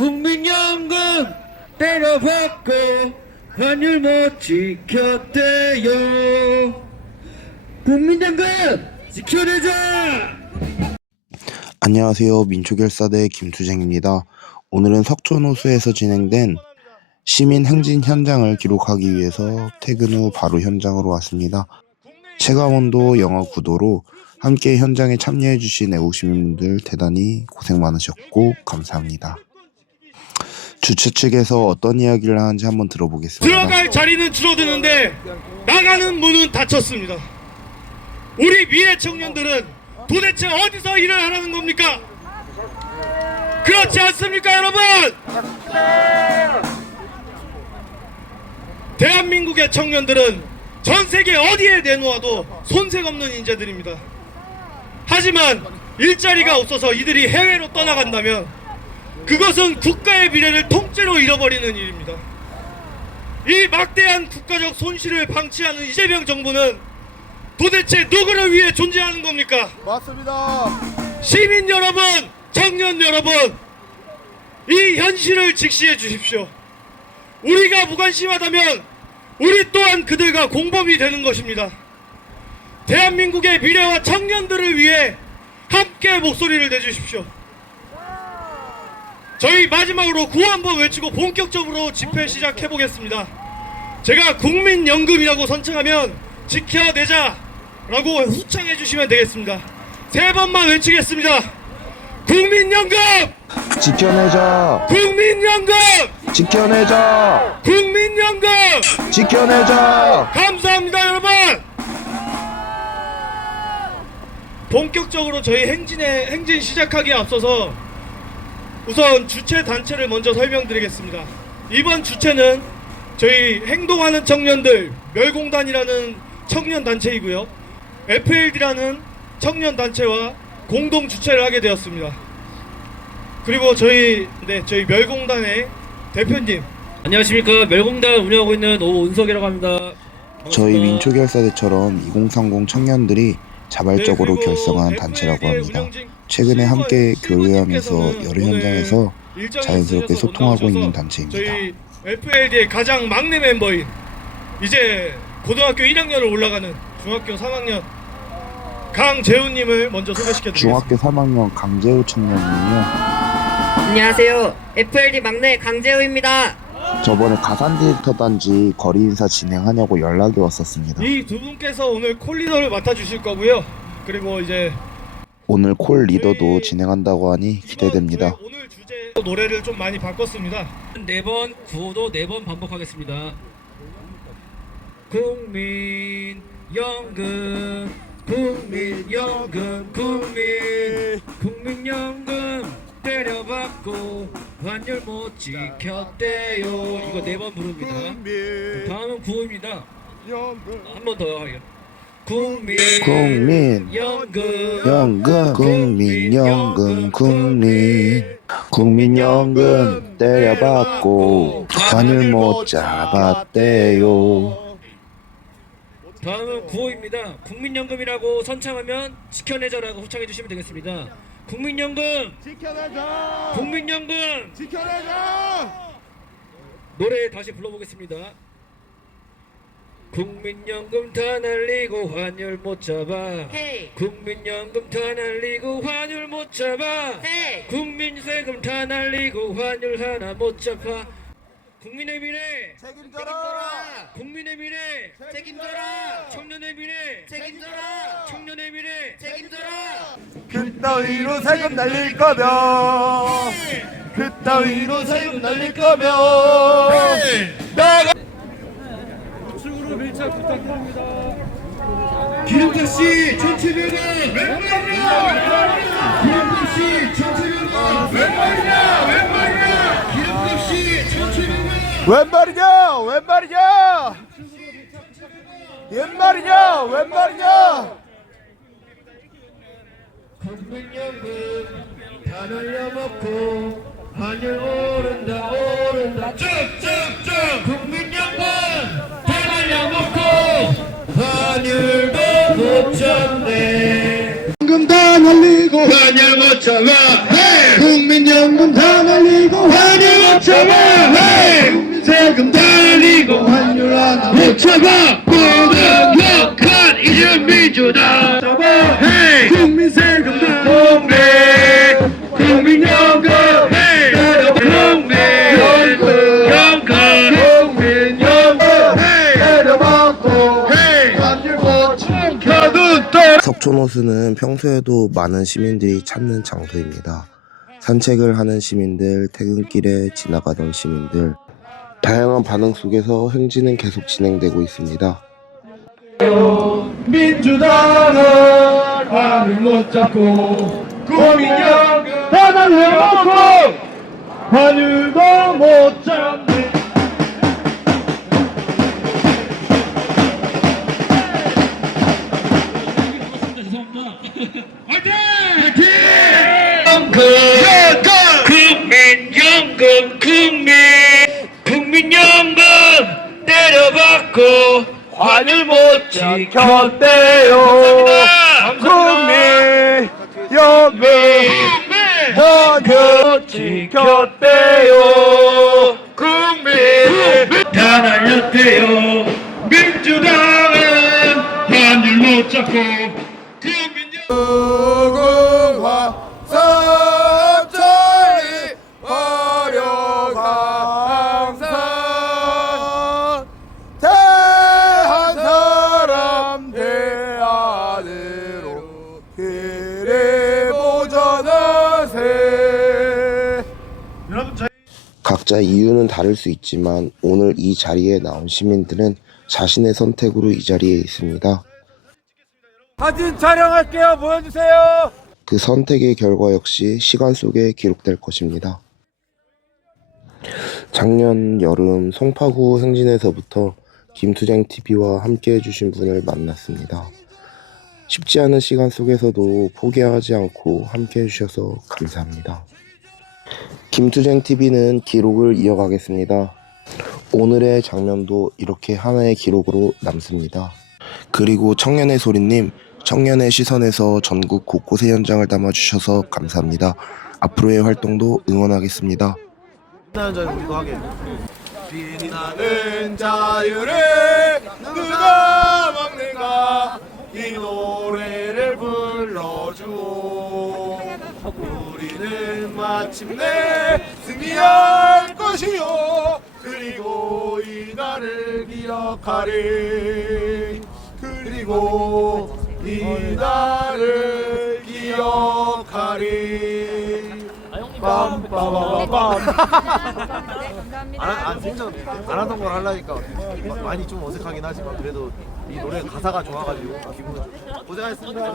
국민연금 때려받고 환율 못 지켰대요 국민연금 지켜내자 안녕하세요. 민초결사대 김수쟁입니다. 오늘은 석촌호수에서 진행된 시민 행진 현장을 기록하기 위해서 퇴근 후 바로 현장으로 왔습니다. 체감온도 영하 9도로 함께 현장에 참여해주신 애국시민분들 대단히 고생 많으셨고 감사합니다. 주최 측에서 어떤 이야기를 하는지 한번 들어보겠습니다. 들어갈 자리는 줄어드는데 나가는 문은 닫혔습니다. 우리 미래 청년들은 도대체 어디서 일을 하라는 겁니까? 그렇지 않습니까, 여러분? 대한민국의 청년들은 전 세계 어디에 내놓아도 손색 없는 인재들입니다. 하지만 일자리가 없어서 이들이 해외로 떠나간다면 그것은 국가의 미래를 통째로 잃어버리는 일입니다. 이 막대한 국가적 손실을 방치하는 이재명 정부는 도대체 누구를 위해 존재하는 겁니까? 맞습니다. 시민 여러분, 청년 여러분, 이 현실을 직시해 주십시오. 우리가 무관심하다면 우리 또한 그들과 공범이 되는 것입니다. 대한민국의 미래와 청년들을 위해 함께 목소리를 내주십시오. 저희 마지막으로 구호 한번 외치고 본격적으로 집회 시작해 보겠습니다. 제가 국민연금이라고 선창하면 지켜내자라고 후창해 주시면 되겠습니다. 세 번만 외치겠습니다. 국민연금! 지켜내자! 국민연금! 지켜내자! 국민연금! 지켜내자! 감사합니다, 여러분! 본격적으로 저희 행진에 행진 시작하기에 앞서서 우선 주최 단체를 먼저 설명드리겠습니다. 이번 주체는 저희 행동하는 청년들 멸공단이라는 청년 단체이고요. FLD라는 청년 단체와 공동 주최를 하게 되었습니다. 그리고 저희 네 저희 멸공단의 대표님 안녕하십니까 멸공단 운영하고 있는 오은석이라고 합니다. 저희 반갑습니다. 민초결사대처럼 2030 청년들이 자발적으로 네, 결성한 단체라고 합니다. 운영진 최근에 함께 교류하면서 여러 현장에서 자연스럽게 소통하고 있는 단체입니다. 저희 FLD의 가장 막내 멤버인 이제 고등학교 1학년을 올라가는 중학교 3학년 강재훈님을 먼저 소개시켜드리겠습니다. 중학교 3학년 강재우 청년님이요. 안녕하세요. FLD 막내 강재우입니다. 저번에 가산 디렉터 단지 거리 인사 진행하냐고 연락이 왔었습니다. 이 두 분께서 오늘 콜리더를 맡아주실 거고요. 그리고 이제 오늘 콜 리더도 진행한다고 하니 기대됩니다. 오늘 주제 노래를 좀 많이 바꿨습니다. 네 번 구호도 네 번 반복하겠습니다. 국민 연금 국민 연금 국민 국민 연금 때려받고 환율 못 지켰대요. 이거 네 번 부릅니다. 국민 다음은 구호입니다. 연금 한 번 더 하요. 국민 국민 연금 연금 국민 연금 국민 국민 연금 때려받고 환율 못 잡았대요. 다음은 구호입니다. 국민연금이라고 선창하면 지켜내자라고 후창해 주시면 되겠습니다. 국민연금, 지켜내자. 국민연금 지켜내자. 노래 다시 불러보겠습니다. 국민연금 다 날리고 환율 못 잡아. 헤이. 국민연금 다 날리고 환율 못 잡아. 헤이. 국민세금 다 날리고 환율 하나 못 잡아. 국민의 미래, 책임져라. 국민의 미래, 책임져라. 청년의 미래, 책임져라. 청년의 미래. 책임져라. 그따위로 세금 날릴 거면 그따위로 세금 날릴 거면 나가 기름택시 정치비는 웬말이냐? 기름택시 정치비는 웬말이냐? 웬말이냐? 기름택시 정치비는 웬 말이냐? 웬 말이냐? 웬 말이냐? 웬 말이냐? 국민연금 다 날려먹고 환율 오른다 오른다. 쭉쭉쭉! 국민연금 다 날려먹고 환율도 못 잡네. 연금 다 날리고 환율 못 잡아 국민연금 다 날리고 환못 헤이! 세금 달리고 환율 하나 못 참아 모든 격한 이름 민주당 석촌호수는 평소에도 많은 시민들이 찾는 장소입니다. 산책을 하는 시민들, 퇴근길에 지나가던 시민들, 다양한 반응 속에서 행진은 계속 진행되고 있습니다. 민주당은 화를 못 잡고 국민연금 하나를 해놓고 환율도 못 잡네 국민연금 국민 국민연금 때려받고 환율 못 지켰대요 국민 연금 연금 지켰대요 국민 다 날렸대요 민주당은 환율 못 잡고 국민연 무 안으로 그래 보전하세 각자 이유는 다를 수 있지만 오늘 이 자리에 나온 시민들은 자신의 선택으로 이 자리에 있습니다. 사진 촬영할게요 보여주세요 그 선택의 결과 역시 시간 속에 기록될 것입니다. 작년 여름 송파구 행진에서부터 김투쟁 TV와 함께 해주신 분을 만났습니다. 쉽지 않은 시간 속에서도 포기하지 않고 함께 해주셔서 감사합니다. 김투쟁 TV는 기록을 이어가겠습니다. 오늘의 장면도 이렇게 하나의 기록으로 남습니다. 그리고 청년의 소리님, 청년의 시선에서 전국 곳곳의 현장을 담아주셔서 감사합니다. 앞으로의 활동도 응원하겠습니다. 빛나는 자유를 누가 막는가 이 노래를 불러주오 우리는 마침내 승리할 것이요. 그리고 이 날을 기억하리. 그리고 이 날을 기억하리. 빰빠바바 밤 감사합니다. 안, 안 생각 안 하던 걸 하려니까 많이 좀 어색하긴 하지만 그래도 이 노래 가사가 좋아가지고 기분 고생하셨습니다.